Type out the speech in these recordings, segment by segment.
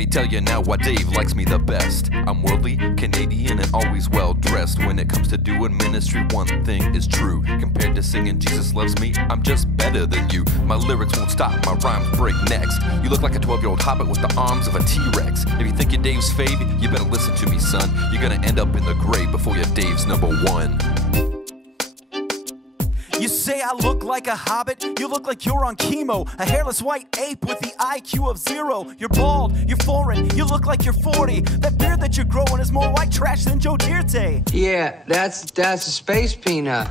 me tell you now why Dave likes me the best. I'm worldly, Canadian, and always well dressed. When it comes to doing ministry, one thing is true. Compared to singing Jesus Loves Me, I'm just better than you. My lyrics won't stop, my rhymes break next. You look like a 12-year-old hobbit with the arms of a T-Rex. If you think you're Dave's fave, you better listen to me, son. You're gonna end up in the grave before you're Dave's #1. You say I look like a hobbit, you look like you're on chemo. A hairless white ape with the IQ of 0. You're bald, you're foreign, you look like you're 40. That beard that you're growing is more white trash than Joe Dierte. Yeah, that's a space peanut.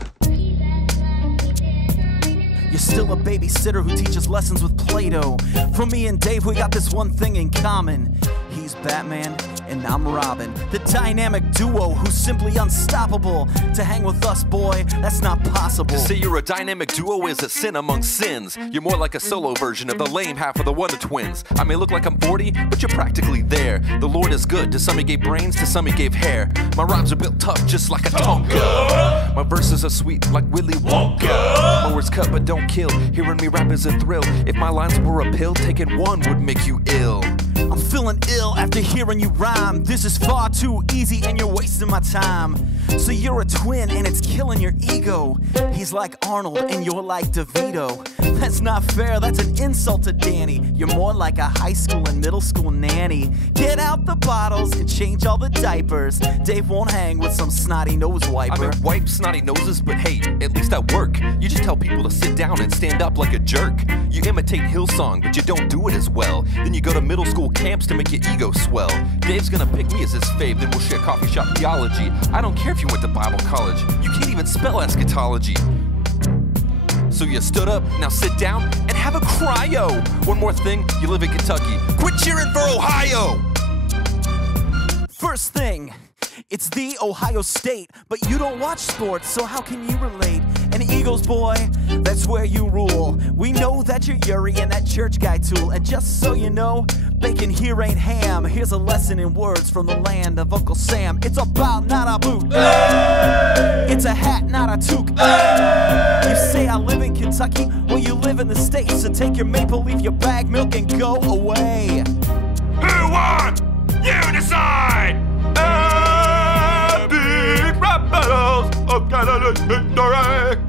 You're still a babysitter who teaches lessons with Play-Doh. For me and Dave, we got this one thing in common. He's Batman and I'm Robin, the dynamic duo who's simply unstoppable. To hang with us, boy, that's not possible. To say you're a dynamic duo is a sin among sins. You're more like a solo version of the lame half of the Wonder Twins. I may look like I'm 40, but you're practically there. The Lord is good. To some he gave brains, to some he gave hair. My rhymes are built tough just like a Tonka. My verses are sweet like Willy Wonka. My words cut but don't kill. Hearing me rap is a thrill. If my lines were a pill, taking one would make you ill. I'm feeling ill after hearing you rhyme. This is far too easy and you're wasting my time. So you're a twin and it's killing your ego. He's like Arnold and you're like DeVito. That's not fair, that's an insult to Danny. You're more like a high school and middle school nanny. Get out the bottles and change all the diapers. Dave won't hang with some snotty nose wiper. I mean, wipe snotty noses, but hey, at least at work you just tell people to sit down and stand up like a jerk. You imitate Hillsong, but you don't do it as well. Then you go to middle school camps to make your ego swell. Dave's gonna pick me as his fave, then we'll share coffee shop theology. I don't care if you went to Bible college, you can't even spell eschatology. So you stood up, now sit down and have a cryo. One more thing, you live in Kentucky, quit cheering for Ohio. First thing, it's the Ohio State, but you don't watch sports, so how can you relate? An Eagles boy, that's where you rule. We know that you're Yuri and that church guy tool. And just so you know, bacon here ain't ham. Here's a lesson in words from the land of Uncle Sam. It's about not a boot. Hey! It's a hat, not a toque. Hey! You say I live in Kentucky, well you live in the States. So take your maple leaf, your bag milk and go away. Who won? You decide! Epic rap battles of Canada's history!